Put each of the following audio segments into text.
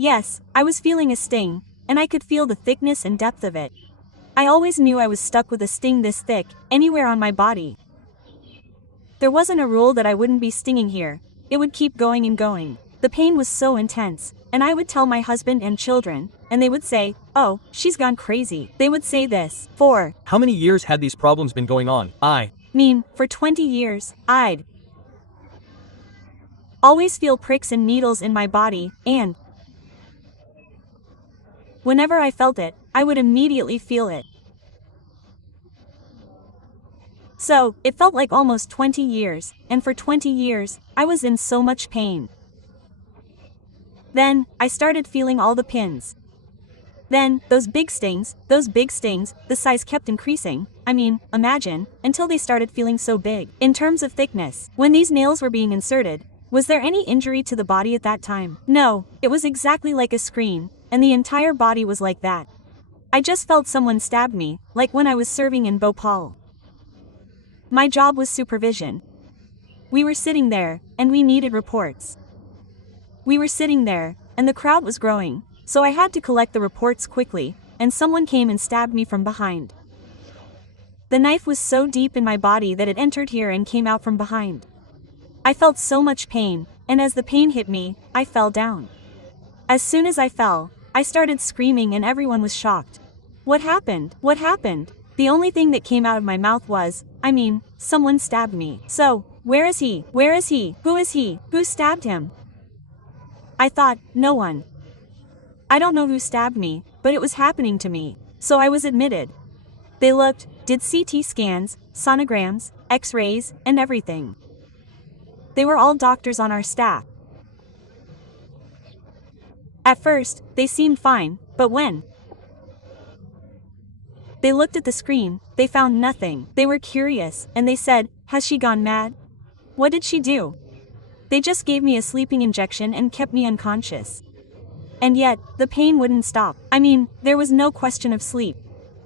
Yes, I was feeling a sting, and I could feel the thickness and depth of it. I always knew I was stuck with a sting this thick, anywhere on my body. There wasn't a rule that I wouldn't be stinging here. It would keep going and going. The pain was so intense, and I would tell my husband and children, and they would say, "Oh, she's gone crazy." They would say this. For how many years had these problems been going on? For 20 years, I'd always feel pricks and needles in my body, and whenever I felt it, I would immediately feel it. So, it felt like almost 20 years, and for 20 years, I was in so much pain. Then, I started feeling all the pins. Then, those big stings, the size kept increasing, imagine, until they started feeling so big. In terms of thickness, when these nails were being inserted, was there any injury to the body at that time? No, it was exactly like a screen, and the entire body was like that. I just felt someone stabbed me, like when I was serving in Bhopal. My job was supervision. We were sitting there, and we needed reports. We were sitting there, and the crowd was growing, so I had to collect the reports quickly, and someone came and stabbed me from behind. The knife was so deep in my body that it entered here and came out from behind. I felt so much pain, and as the pain hit me, I fell down. As soon as I fell, I started screaming and everyone was shocked. What happened? What happened? The only thing that came out of my mouth was, someone stabbed me. So, where is he? Where is he? Who is he? Who stabbed him? I thought, no one. I don't know who stabbed me, but it was happening to me. So I was admitted. They looked, did CT scans, sonograms, X-rays, and everything. They were all doctors on our staff. At first, they seemed fine, but when they looked at the screen, they found nothing. They were curious, and they said, has she gone mad? What did she do? They just gave me a sleeping injection and kept me unconscious. And yet, the pain wouldn't stop. There was no question of sleep.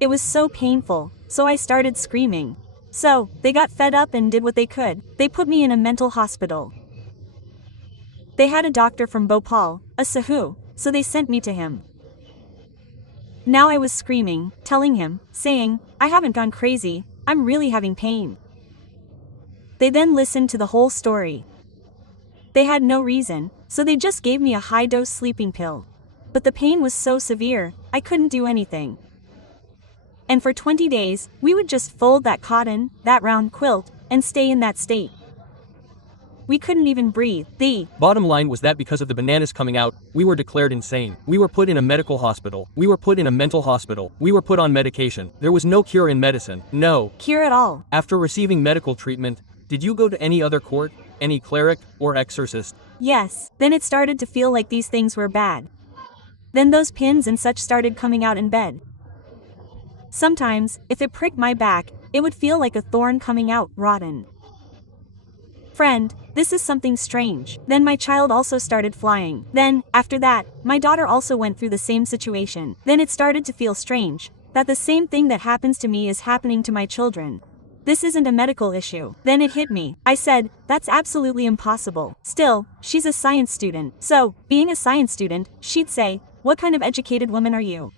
It was so painful, so I started screaming. So, they got fed up and did what they could. They put me in a mental hospital. They had a doctor from Bhopal, a Sahu, so they sent me to him. Now I was screaming, telling him, saying, I haven't gone crazy, I'm really having pain. They then listened to the whole story. They had no reason, so they just gave me a high-dose sleeping pill. But the pain was so severe, I couldn't do anything. And for 20 days, we would just fold that cotton, that round quilt, and stay in that state. We couldn't even breathe. The bottom line was that because of the bananas coming out, we were declared insane. We were put in a medical hospital. We were put in a mental hospital. We were put on medication. There was no cure in medicine. No cure at all. After receiving medical treatment, did you go to any other court, any cleric, or exorcist? Yes. Then it started to feel like these things were bad. Then those pins and such started coming out in bed. Sometimes, if it pricked my back, it would feel like a thorn coming out, rotten. Friend, this is something strange. Then my child also started flying. Then, after that, my daughter also went through the same situation. Then it started to feel strange, that the same thing that happens to me is happening to my children. This isn't a medical issue. Then it hit me. I said, that's absolutely impossible. Still, she's a science student. So, being a science student, she'd say, what kind of educated woman are you?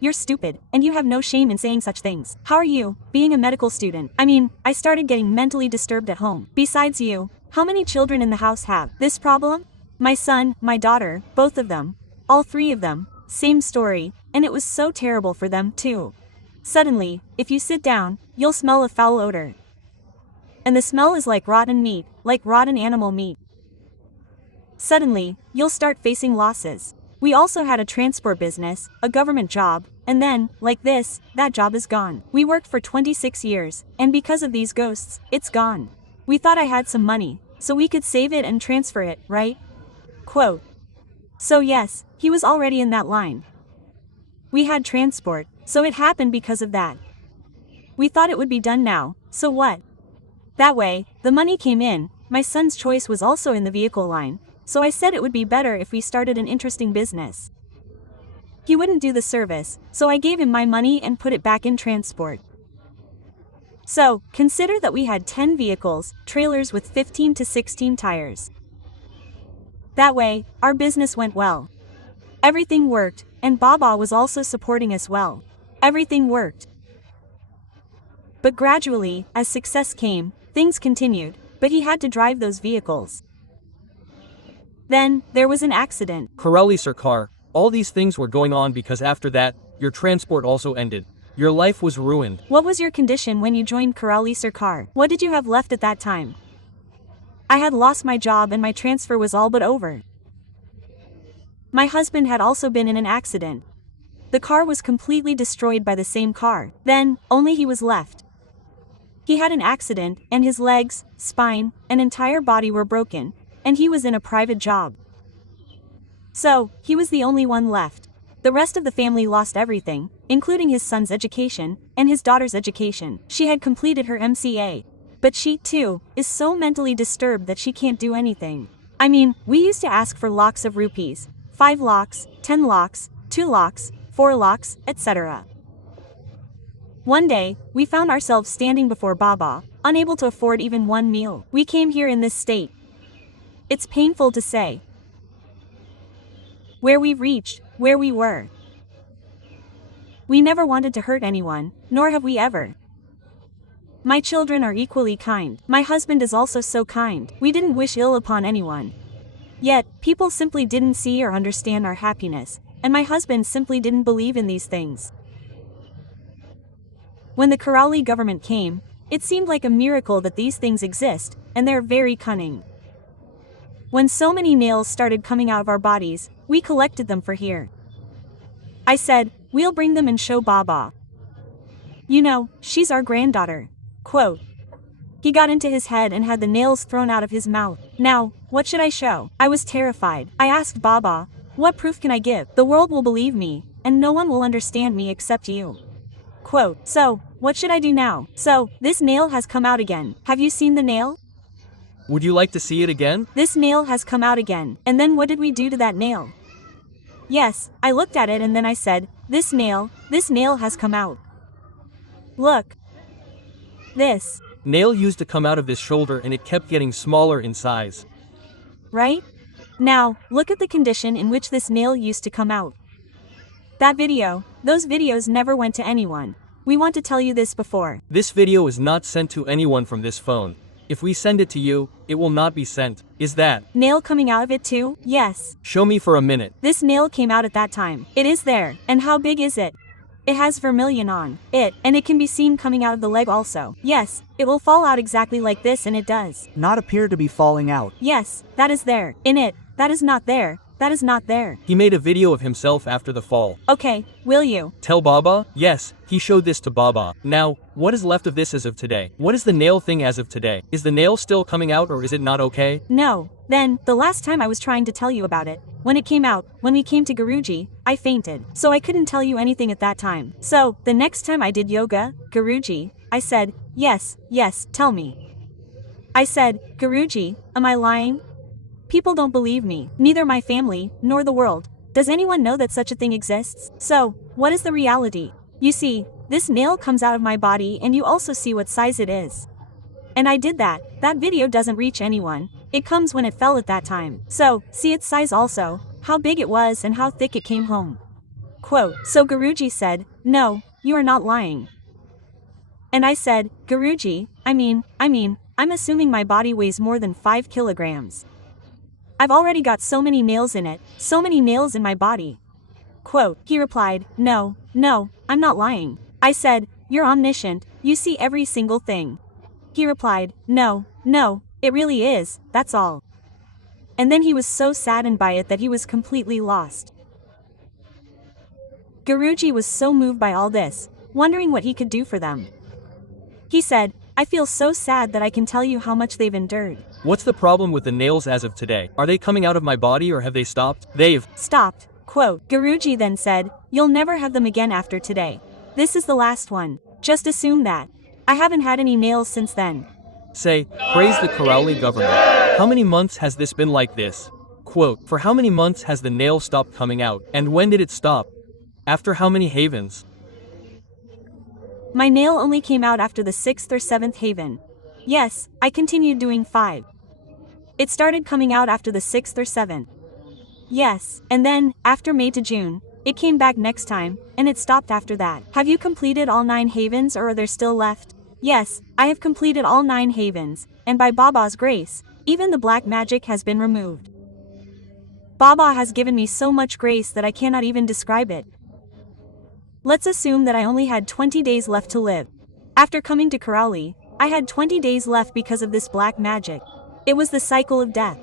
You're stupid, and you have no shame in saying such things. How are you, being a medical student? I started getting mentally disturbed at home. Besides you, how many children in the house have this problem? My son, my daughter, both of them. All three of them, same story, and it was so terrible for them too. Suddenly, if you sit down, you'll smell a foul odor. And the smell is like rotten meat, like rotten animal meat. Suddenly, you'll start facing losses. We also had a transport business, a government job, and then, like this, that job is gone. We worked for 26 years, and because of these ghosts, it's gone. We thought I had some money, so we could save it and transfer it, right? Quote. So yes, he was already in that line. We had transport, so it happened because of that. We thought it would be done now, so what? That way, the money came in. My son's choice was also in the vehicle line. So I said it would be better if we started an interesting business. He wouldn't do the service, so I gave him my money and put it back in transport. So, consider that we had 10 vehicles, trailers with 15 to 16 tires. That way, our business went well. Everything worked, and Baba was also supporting us well. Everything worked. But gradually, as success came, things continued, but he had to drive those vehicles. Then, there was an accident. Karauli Shankar, all these things were going on because after that, your transport also ended. Your life was ruined. What was your condition when you joined Karauli Shankar? What did you have left at that time? I had lost my job and my transfer was all but over. My husband had also been in an accident. The car was completely destroyed by the same car. Then, only he was left. He had an accident, and his legs, spine, and entire body were broken, and he was in a private job. So, he was the only one left. The rest of the family lost everything, including his son's education, and his daughter's education. She had completed her MCA. But she, too, is so mentally disturbed that she can't do anything. I mean, we used to ask for lakhs of rupees, 5 lakhs, 10 lakhs, 2 lakhs, 4 lakhs, etc. One day, we found ourselves standing before Baba, unable to afford even one meal. We came here in this state. It's painful to say. Where we reached, where we were. We never wanted to hurt anyone, nor have we ever. My children are equally kind. My husband is also so kind. We didn't wish ill upon anyone. Yet, people simply didn't see or understand our happiness, and my husband simply didn't believe in these things. When the Karauli government came, it seemed like a miracle that these things exist, and they're very cunning. When so many nails started coming out of our bodies, we collected them for here. I said, we'll bring them and show Baba. You know, she's our granddaughter. Quote. He got into his head and had the nails thrown out of his mouth. Now, what should I show? I was terrified. I asked Baba, what proof can I give? The world will believe me, and no one will understand me except you. Quote. So, what should I do now? So, this nail has come out again. Have you seen the nail? Would you like to see it again? This nail has come out again. And then what did we do to that nail? Yes, I looked at it and then I said, this nail has come out. Look. This. Nail used to come out of this shoulder and it kept getting smaller in size. Right? Now, look at the condition in which this nail used to come out. Those videos never went to anyone. We want to tell you this before. This video is not sent to anyone from this phone. If we send it to you, it will not be sent. Is that nail coming out of it too? Yes. Show me for a minute. This nail came out at that time. It is there. And how big is it? It has vermilion on it, and it can be seen coming out of the leg also. Yes, it will fall out exactly like this, and it does not appear to be falling out. Yes, that is there. In it. That is not there. That is not there. He made a video of himself after the fall. Okay, will you? Tell Baba? Yes, he showed this to Baba. Now, what is left of this as of today? What is the nail thing as of today? Is the nail still coming out or is it not okay? No. Then, the last time I was trying to tell you about it, when it came out, when we came to Guruji, I fainted. So I couldn't tell you anything at that time. So, the next time I did yoga, Guruji, I said, yes, tell me. I said, Guruji, am I lying? People don't believe me, neither my family, nor the world. Does anyone know that such a thing exists? So, what is the reality? You see, this nail comes out of my body and you also see what size it is. And I did that. That video doesn't reach anyone. It comes when it fell at that time. So, see its size also, how big it was and how thick it came home. Quote, so Guruji said, no, you are not lying. And I said, Guruji, I'm assuming my body weighs more than 5 kilograms. I've already got so many nails in it, so many nails in my body. Quote, he replied, no, I'm not lying. I said, you're omniscient, you see every single thing. He replied, no, it really is, that's all. And then he was so saddened by it that he was completely lost. Guruji was so moved by all this, wondering what he could do for them. He said, I feel so sad that I can tell you how much they've endured. What's the problem with the nails as of today? Are they coming out of my body or have they stopped? They've stopped. Quote, Guruji then said, you'll never have them again after today. This is the last one. Just assume that. I haven't had any nails since then. Say, praise the Karauli government. How many months has this been like this? Quote, for how many months has the nail stopped coming out? And when did it stop? After how many havens? My nail only came out after the 6th or 7th haven. Yes, I continued doing 5. It started coming out after the 6th or 7th. Yes, and then, after May to June, it came back next time, and it stopped after that. Have you completed all 9 havens or are there still left? Yes, I have completed all 9 havens, and by Baba's grace, even the black magic has been removed. Baba has given me so much grace that I cannot even describe it. Let's assume that I only had 20 days left to live. After coming to Karauli, I had 20 days left because of this black magic. It was the cycle of death.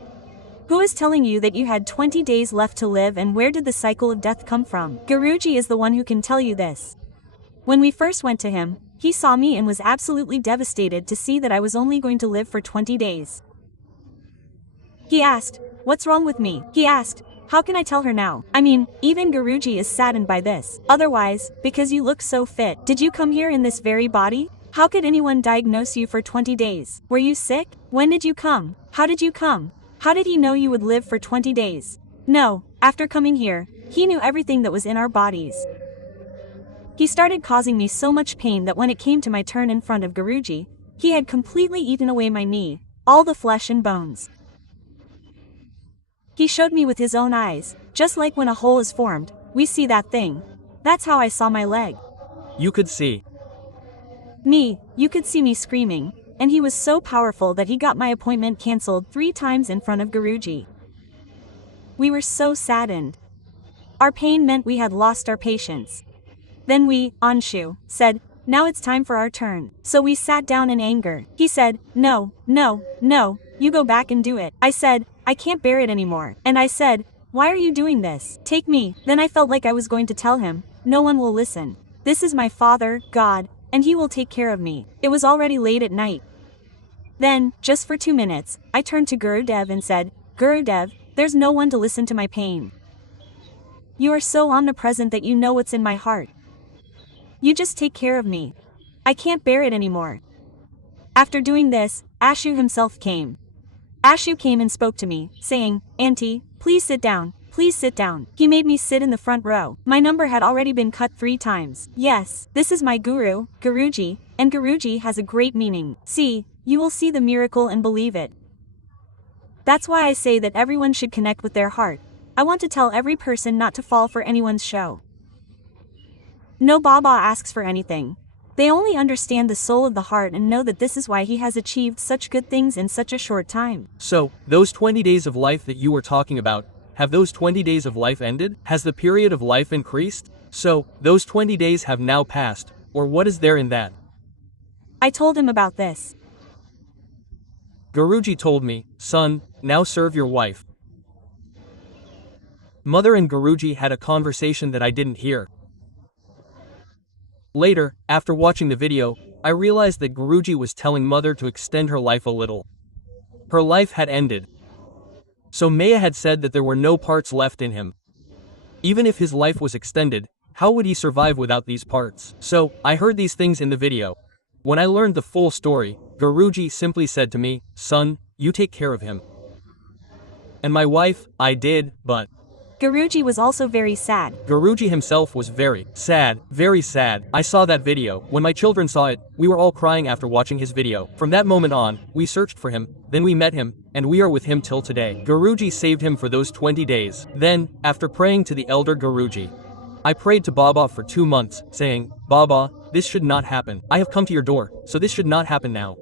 Who is telling you that you had 20 days left to live, and where did the cycle of death come from? Guruji is the one who can tell you this. When we first went to him, he saw me and was absolutely devastated to see that I was only going to live for 20 days. He asked, "What's wrong with me?" He asked, "How can I tell her now? I mean, even Guruji is saddened by this. Otherwise, because you look so fit, did you come here in this very body? How could anyone diagnose you for 20 days? Were you sick? When did you come? How did you come? How did he know you would live for 20 days? No, after coming here, he knew everything that was in our bodies. He started causing me so much pain that when it came to my turn in front of Guruji, he had completely eaten away my knee, all the flesh and bones. He showed me with his own eyes, just like when a hole is formed, we see that thing. That's how I saw my leg. You could see me, you could see me screaming, and he was so powerful that he got my appointment cancelled 3 times in front of Guruji. We were so saddened. Our pain meant we had lost our patience. Then we, Anshu, said, "Now it's time for our turn." So we sat down in anger. He said, "No, no, no, you go back and do it." I said, "I can't bear it anymore." And I said, "Why are you doing this? Take me." Then I felt like I was going to tell him, "No one will listen. This is my Father, God, and he will take care of me." It was already late at night. Then, just for 2 minutes, I turned to Gurudev and said, "Gurudev, there's no one to listen to my pain. You are so omnipresent that you know what's in my heart. You just take care of me. I can't bear it anymore." After doing this, Ashu himself came. Ashu came and spoke to me, saying, "Auntie, please sit down, please sit down." He made me sit in the front row. My number had already been cut 3 times. Yes, this is my guru, Guruji, and Guruji has a great meaning. See, you will see the miracle and believe it. That's why I say that everyone should connect with their heart. I want to tell every person not to fall for anyone's show. No Baba asks for anything. They only understand the soul of the heart and know that this is why he has achieved such good things in such a short time. So, those 20 days of life that you were talking about, have those 20 days of life ended? Has the period of life increased? So, those 20 days have now passed, or what is there in that? I told him about this. Guruji told me, "Son, now serve your wife." Mother and Guruji had a conversation that I didn't hear. Later, after watching the video, I realized that Guruji was telling Mother to extend her life a little. Her life had ended. So Maya had said that there were no parts left in him. Even if his life was extended, how would he survive without these parts? So, I heard these things in the video. When I learned the full story, Guruji simply said to me, "Son, you take care of him." And my wife, I did, but Guruji was also very sad. Guruji himself was very sad, very sad. I saw that video. When my children saw it, we were all crying after watching his video. From that moment on, we searched for him, then we met him, and we are with him till today. Guruji saved him for those 20 days. Then, after praying to the elder Guruji, I prayed to Baba for 2 months, saying, "Baba, this should not happen. I have come to your door, so this should not happen now."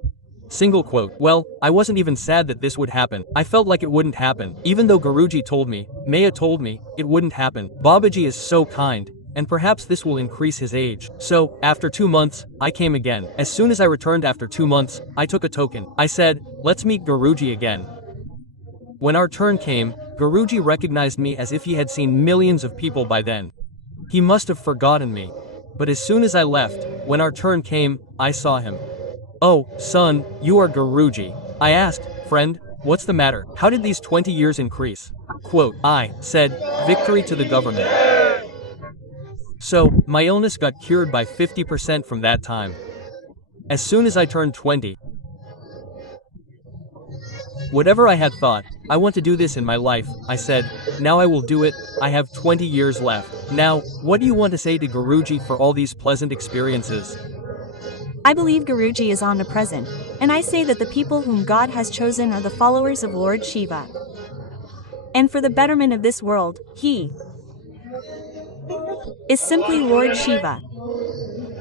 Single quote. Well, I wasn't even sad that this would happen. I felt like it wouldn't happen. Even though Guruji told me, Maya told me, it wouldn't happen. Babaji is so kind, and perhaps this will increase his age. So, after 2 months, I came again. As soon as I returned after 2 months, I took a token. I said, "Let's meet Guruji again." When our turn came, Guruji recognized me as if he had seen millions of people by then. He must have forgotten me. But as soon as I left, when our turn came, I saw him. "Oh, son, you are Guruji." I asked, "Friend, what's the matter? How did these 20 years increase?" Quote, I said, "Victory to the government." So, my illness got cured by 50% from that time. As soon as I turned 20, whatever I had thought, I want to do this in my life, I said, now I will do it. I have 20 years left. Now, what do you want to say to Guruji for all these pleasant experiences? I believe Guruji is omnipresent, and I say that the people whom God has chosen are the followers of Lord Shiva. And for the betterment of this world, he is simply Lord Shiva.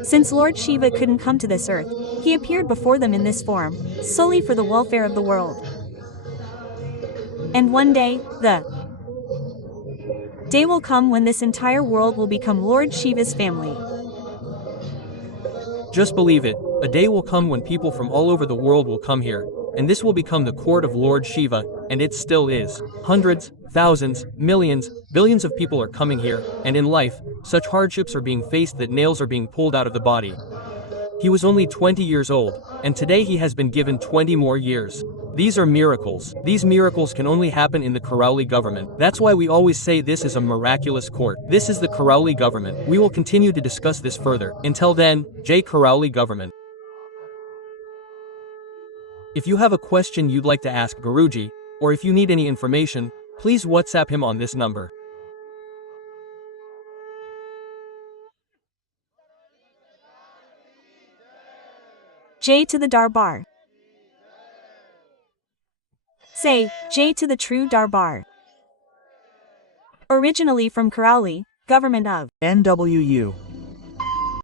Since Lord Shiva couldn't come to this earth, he appeared before them in this form, solely for the welfare of the world. And one day, the day will come when this entire world will become Lord Shiva's family. Just believe it, a day will come when people from all over the world will come here, and this will become the court of Lord Shiva, and it still is. Hundreds, thousands, millions, billions of people are coming here, and in life, such hardships are being faced that nails are being pulled out of the body. He was only 20 years old, and today he has been given 20 more years. These are miracles. These miracles can only happen in the Karauli government. That's why we always say this is a miraculous court. This is the Karauli government. We will continue to discuss this further. Until then, Jai Karauli government. If you have a question you'd like to ask Guruji, or if you need any information, please WhatsApp him on this number. Jai to the Darbar. Say, Jai to the true Darbar. Originally from Karauli, government of NWU.